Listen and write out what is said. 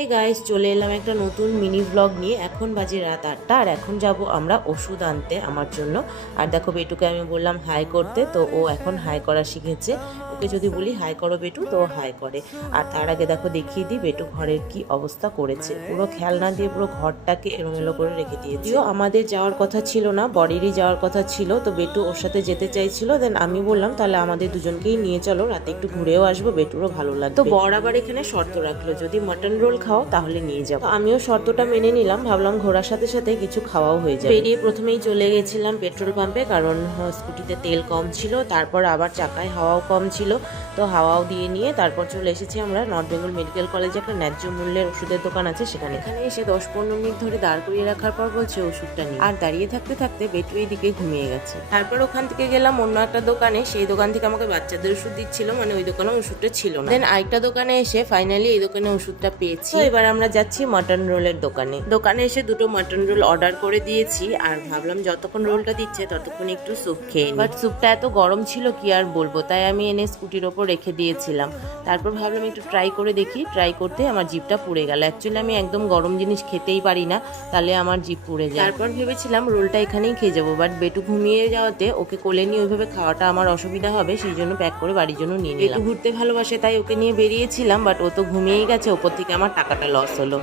এই গাইস চলে এলাম একটা নতুন মিনি ব্লগ নিয়ে। এখন বাজে রাত 8টা আর এখন যাব আমরা ওষুধ আনতে আমার জন্য। আর দেখো বেটুকে আমি বললাম হাই করতে, তো ও এখন হাই করা শিখেছে। ওকে যদি বলি হাই করো বেটু, তো ও হাই করে। আর তার আগে দেখো দেখিয়ে দিই বেটু ঘরের কি অবস্থা করেছে। পুরো খেয়াল না দিয়ে পুরো ঘরটাকে এলোমেলো করে রেখে দিয়েছে। যদিও আমাদের যাওয়ার কথা ছিল না, বরেরই যাওয়ার কথা ছিল, তো বেটু ওর সাথে যেতে চাইছিল। দেন আমি বললাম তাহলে আমাদের দুজনকেই নিয়ে চলো, রাতে একটু ঘুরেও আসবো, বেটুরও ভালো লাগবে। তো বর আবার এখানে শর্ত রাখলো যদি মাটন রোল খাও তাহলে নিয়ে যাবো। আমিও শর্তটা মেনে নিলাম, ভাবলাম ঘোরার সাথে সাথে কিছু খাওয়াও হয়ে যাবে। বেরিয়ে প্রথমেই চলে গেছিলাম পেট্রোল পাম্পে, কারণ স্কুটিতে তেল কম ছিল, তারপর আবার চাকায় হাওয়াও কম ছিল, তো হাওয়াও দিয়ে নিয়ে তারপর চলে এসেছি আমরা নর্থ বেঙ্গল মেডিকেল কলেজে। একটা ন্যায্য মূল্যের ওষুধের দোকান আছে সেখানে। এখানে এসে 10-15 মিনিট ধরে দাঁড় করিয়ে রাখার পর বলছে ওষুধটা নিয়ে। আর দাঁড়িয়ে থাকতে থাকতে বেটু এই দিকে ঘুমিয়ে গেছে। তারপর ওখান থেকে গেলাম অন্য একটা দোকানে, সেই দোকান থেকে আমাকে বাচ্চাদের ওষুধ দিচ্ছিল, মানে ওই দোকানে ওষুধটা ছিল না। দেন আরেকটা দোকানে এসে ফাইনালি এই দোকানে ওষুধটা পেয়েছি। তো এবার আমরা যাচ্ছি মাটন রোলের দোকানে। দোকানে এসে দুটো মাটন রোল অর্ডার করে দিয়েছি, আর ভাবলাম যতক্ষণ রোলটা দিচ্ছে ততক্ষণ একটু স্যুপ খেয়ে নিই। বাট স্যুপটা এত গরম ছিল কি আর বলবো, তাই আমি এনে স্কুটির ওপর রেখে দিয়েছিলাম। তারপর ভাবলাম একটু ট্রাই করে দেখি, ট্রাই করতে আমার জিভটা পুড়ে গেল। অ্যাকচুয়ালি আমি একদম গরম জিনিস খেতেই পারি না, তাহলে আমার জিভ পুড়ে যায়। তারপর ভেবেছিলাম রোলটা এখানেই খেয়ে যাবো, বাট বেটু ঘুমিয়ে যাওয়াতে ওকে কোলে নিয়ে ওইভাবে খাওয়াটা আমার অসুবিধা হবে, সেই জন্য প্যাক করে বাড়ির জন্য নিয়ে নিলাম। বেটু ঘুরতে ভালোবাসে তাই ওকে নিয়ে বেরিয়েছিলাম, বাট ও তো ঘুমিয়েই গেছে, ওপর থেকে আমার টাকাটা লস হলো।